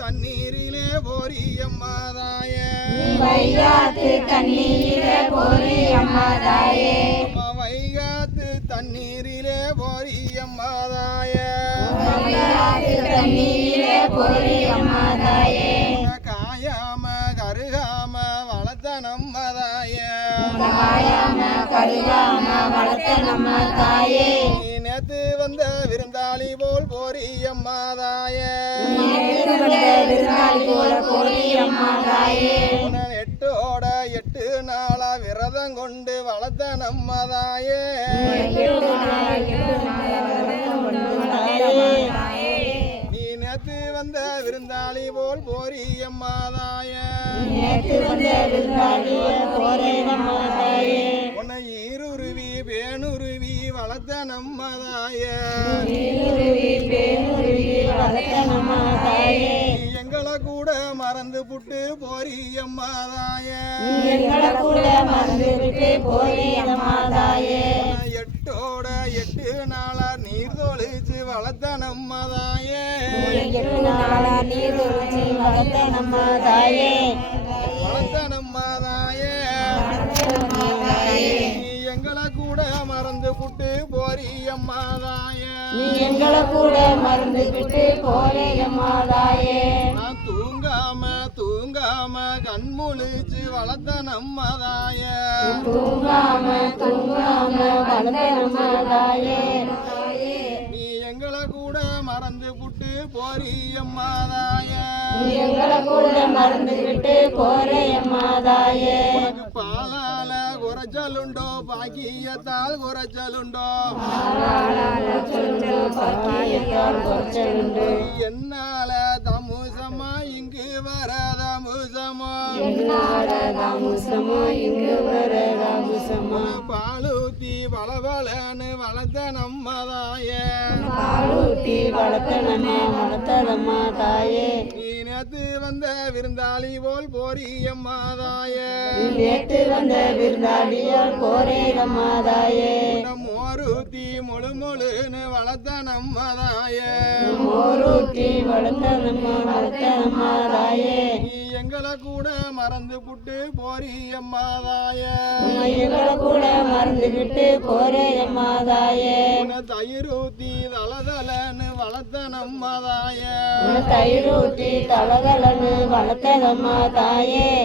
தண்ணீரிலே போரியம்மாதாயே வைகாத்து தண்ணீரிலே போரியம்மாதாயே வைகாத்து தண்ணீரிலே போரியம்மாதாயே வைகாத்து தண்ணீரிலே போரியம்மாதாயே காயாம கருகாம வளர்த்த நம்மதாயே காயாம கருகாம வளர்த்த நம்மதாயே நீ நேத்து வந்த விருந்தாளி போல் போரியம்மாதாயே எட்டோட 8 நாளா விரதம் கொண்டு வளர்த்த நம்மதாயே நீ நேத்து வந்த விருந்தாளி போல் போரியம்மாதாயே உன்னை ஈருருவி பேணுருவி வளர்த்த நம்மதாயே எங்களை கூட மறந்து புட்டு போரியம்மாதாயே எட்டோட 8 நாளா நீர் தொழிச்சு வளர்த்த நம்மதாயே வளர்த்த நம்மதாயே எங்களை கூட மறந்து புட்டு போரியம்மாதாயே எங்களை கூட மறந்து விட்டு போரியம்மாதாயே நான் தூங்காம கண்முழிச்சு வளர்த்த நம்மதாயே தூங்காம வளர்த்த நம்மதாயே நீ எங்களை கூட மறந்து புட்டு போரியம்மாதாயே எங்களை கூட மறந்து விட்டு போரியம்மாதாயே உனக்கு பாலால குறைச்சலுண்டோ பாக்கியத்தால் குறைச்சலுண்டோ என்னால தமுசமா இங்கு வர தமுசமா பாலூத்தி வளவளன்னு வளர்த்த நம்மதாயே நீ நேத்து வந்த விருந்தாளி போல் போரியம்மாதாயே மோரூத்தி முழுமுழுன்னு வளர்த்த நம்மதாயே நீ எங்களை கூட மறந்து புட்டு போரியம்மாதாயே தயிரூத்தி தலதலன்னு வளர்த்த நம்மதாயே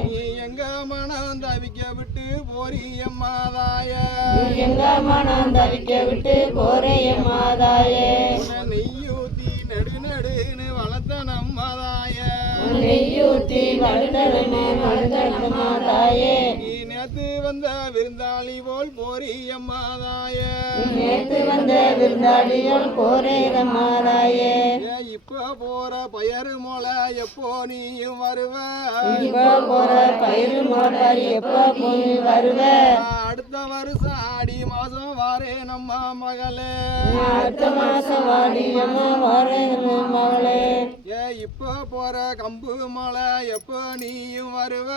நீ எங்க மனம் தவிக்க விட்டு போரியம்மாதாயே நெய்யூத்தி நெடுன்னு வளர்த்த நம்மதாயே நீ நேத்து வந்த விருந்தாளி போல் போரியம்மாதாயே இப்ப போற பயரு மொளை எப்போ நீயும் வருவ அடுத்த வருஷம் ஆடி மாசம் வாரே நம்ம மகளே இப்ப போற கம்பு மலை எப்போ நீயும் வருவ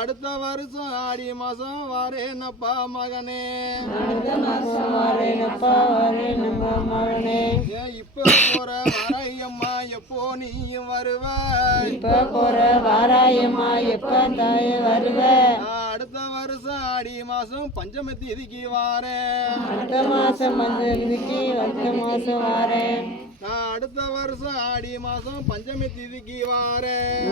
அடுத்த வருஷம் ஆடி மாசம் வாரேனப்பா மகனே இப்ப போற வாராயம்மா எப்போ நீயும் வருவ அடுத்த வருஷம் ஆடி மாசம் பஞ்சமி தேதிக்கு வாரேன் அடுத்த வருஷம் ஆடி மாசம் பஞ்சமி தேதிக்கு வாரேன்